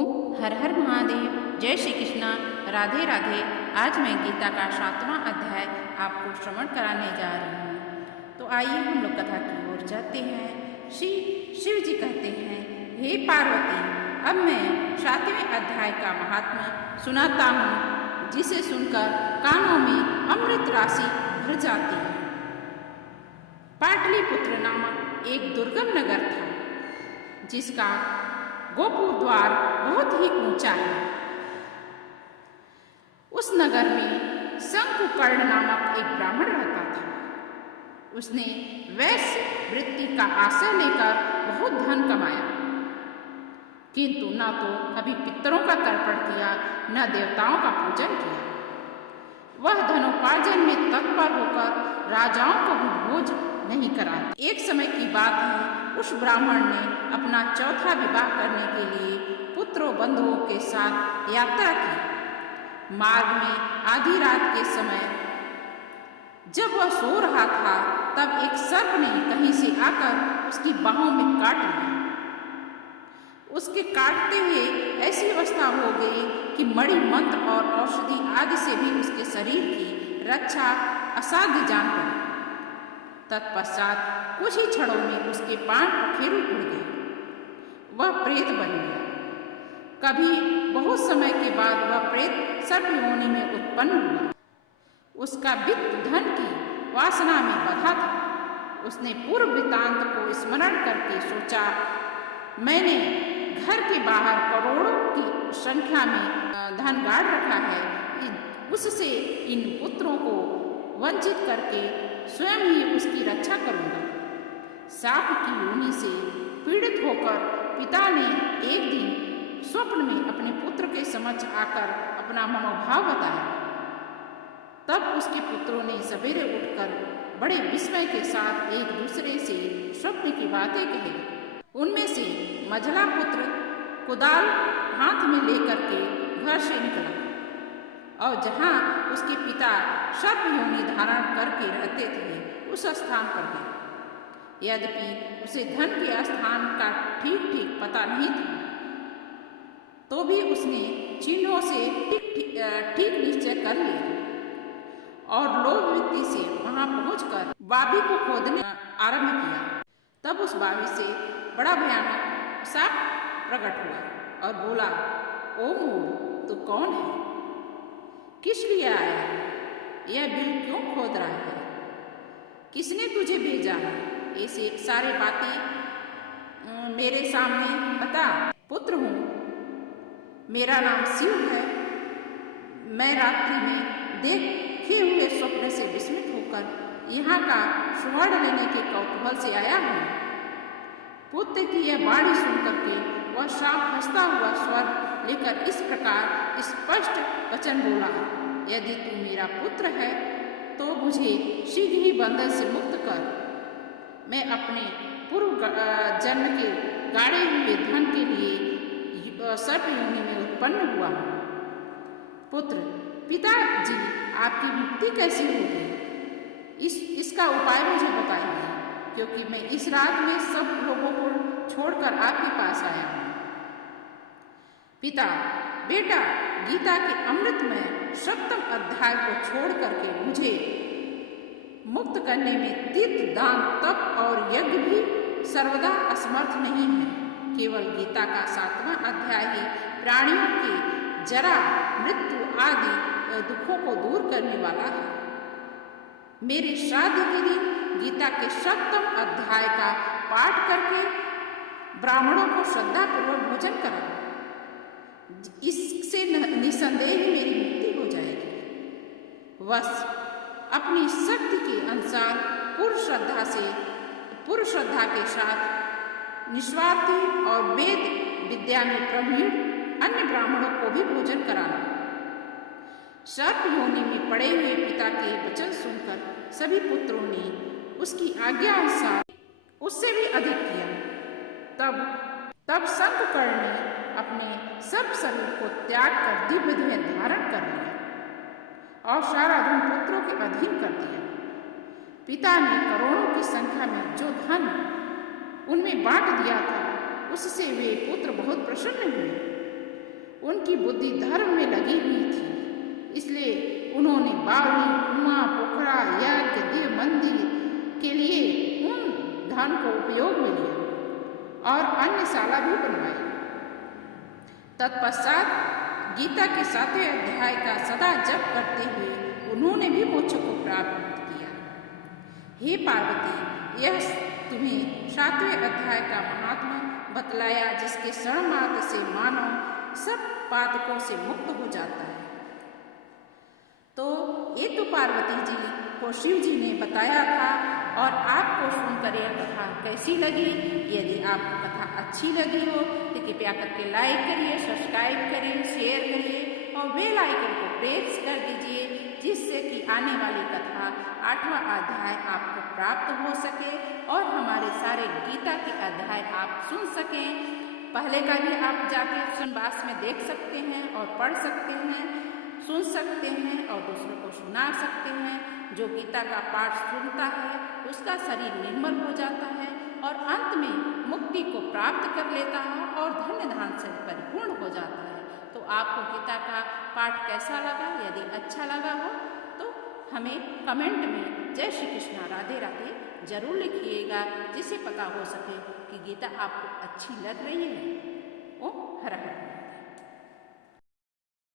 ओम हर हर महादेव। जय श्री कृष्णा, राधे राधे। आज मैं गीता का 7वां अध्याय आपको श्रवण कराने जा रही हूँ। तो आइए हम लोग कथा की ओर जाते हैं। शिव जी कहते हैं, हे पार्वती, अब मैं 7वें अध्याय का महात्मा सुनाता हूँ, जिसे सुनकर कानों में अमृत राशि भर जाती है। पाटलिपुत्र नामक एक दुर्गम नगर था, जिसका गोपुर द्वार बहुत ही ऊंचा है। उस नगर में शंकुकर्ण नामक एक ब्राह्मण रहता था। उसने वैश्य वृत्ति का आश्रय लेकर बहुत धन कमाया, किंतु न तो कभी पितरों का तर्पण किया, न देवताओं का पूजन किया। वह धनोपार्जन में तत्पर होकर राजाओं को भी भोज नहीं कराता। एक समय की बात है, उस ब्राह्मण ने अपना चौथा विवाह करने के लिए पुत्रों बंधुओं के साथ यात्रा की। मार्ग में आधी रात के समय जब वह सो रहा था, तब एक सर्प ने कहीं से आकर उसकी बाहों में काट लिया। उसके काटते हुए ऐसी अवस्था हो गई कि मणि मंत्र और औषधि आदि से भी उसके शरीर की रक्षा असाध्य जान पड़ी। तत्पश्चात कुछ ही क्षणों में उसके पांव पखेरु उड़ गए। वह प्रेत बन गया। कभी बहुत समय के बाद वह प्रेत सर्प योनि में उत्पन्न हुआ। उसका वित्त धन की वासना में बंधा था। उसने पूर्व वृत्तांत को स्मरण करके सोचा, मैंने घर के बाहर करोड़ों की संख्या में धन गाड़ रखा है, उससे इन पुत्रों को वंचित करके स्वयं ही उसकी रक्षा करूंगा। साप की योनि से पीड़ित होकर पिता ने एक दिन स्वप्न में अपने पुत्र के समक्ष आकर अपना मनोभाव बताया। तब उसके पुत्रों ने सवेरे उठकर बड़े विस्मय के साथ एक दूसरे से स्वप्न की बातें कही। उनमें से मझला पुत्र कुदाल हाथ में लेकर के घर से निकला और जहाँ उसके पिता सर्प योनि धारण करके रहते थे, उस स्थान पर गया। यद्यपि उसे धन के स्थान का ठीक ठीक पता नहीं था, तो भी उसने चिन्हों से ठीक निश्चय कर लिया और लोभ वृत्ति से वहां पहुंचकर बावी को खोदने आरंभ किया। तब उस बावी से बड़ा भयानक साप प्रकट हुआ और बोला, ओ मूढ़, तू कौन है? किस लिए आया है? यह बिल क्यों खोद रहा है? किसने तुझे भेजा है? ऐसे सारे बातें मेरे सामने बता। पुत्र हूँ, मेरा नाम शिव है। मैं रात्रि में देखे हुए स्वप्न से विस्मित होकर यहाँ का सुवर्ण लेने के कौतूहल से आया हूँ। पुत्र की यह वाणी सुनकर के वह साप हंसता हुआ स्वर लेकर इस प्रकार स्पष्ट वचन बोला, यदि तू मेरा पुत्र है तो मुझे शीघ्र ही बंधन से मुक्त कर। मैं अपने पूर्व जन्म के गाड़े हुए धन के लिए सर्प योनि में उत्पन्न हुआ हूँ। पुत्र, पिताजी आपकी मुक्ति कैसे होगी? इसका उपाय मुझे बताइए, क्योंकि मैं इस रात में सब लोगों को छोड़कर आपके पास आया हूँ। पिता, बेटा, गीता के अमृतमय 7वें अध्याय को छोड़ करके मुझे मुक्त करने में तीर्थ, दान, तप और यज्ञ भी सर्वदा असमर्थ नहीं है। केवल गीता का 7वां अध्याय ही प्राणियों के जरा, मृत्यु आदि दुखों को दूर करने वाला है। मेरे श्राद्ध के दिन गीता के 7वें अध्याय का पाठ करके ब्राह्मणों को श्रद्धापूर्वक भोजन करा। इससे निसंदेह मेरी मुक्ति हो जाएगी। बस अपनी शक्ति के अनुसार पूर्ण श्रद्धा के साथ निस्वार्थी और वेद विद्या में प्रवीण अन्य ब्राह्मणों को भी भोजन कराना। सर्प योनि में पड़े हुए पिता के वचन सुनकर सभी पुत्रों ने उसकी आज्ञा अनुसार उससे भी अधिक किया। तब शंकुकर्ण ने अपने सब शरीर को त्याग कर दिव्य देह धारण कर लिया और सारा धन पुत्रों के अधीन कर दिया। पिता ने करोड़ों की संख्या में जो धन उनमें बांट दिया था, उससे वे पुत्र बहुत प्रसन्न हुए। उनकी बुद्धि धर्म में लगी हुई थी, इसलिए उन्होंने बावली, कुआं, पोखरा, यज्ञ, देव मंदिर के लिए उन धन को उपयोग में लिया और अन्नशाला भी बनवाई। तत्पश्चात गीता के 7वें अध्याय का सदा जप करते हुए उन्होंने भी मोक्ष को प्राप्त किया। हे पार्वती, यह तुम्हें 7वें अध्याय का महात्मा बतलाया, जिसके शरण मात्र से मानव सब पातकों से मुक्त हो जाता है। तो ये तो पार्वती जी को शिव जी ने बताया था और आपको सुनकर यह कथा कैसी लगी? यदि आपको कथा अच्छी लगी हो तो कृपया करके लाइक करिए, सब्सक्राइब करिए, शेयर करिए और बेल आइकन को प्रेस कर दीजिए, जिससे कि आने वाली कथा 8वां अध्याय आपको प्राप्त हो सके और हमारे सारे गीता के अध्याय आप सुन सकें। पहले का भी आप जाके सुनवास में देख सकते हैं और पढ़ सकते हैं, सुन सकते हैं और दूसरों को सुना सकते हैं। जो गीता का पाठ सुनता है उसका शरीर निर्मल हो जाता है और अंत में मुक्ति को प्राप्त कर लेता है और धन्य धान से परिपूर्ण हो जाता है। तो आपको गीता का पाठ कैसा लगा? यदि अच्छा लगा हो तो हमें कमेंट में जय श्री कृष्णा, राधे राधे जरूर लिखिएगा, जिससे पता हो सके कि गीता आपको अच्छी लग रही है। ओम हर हर।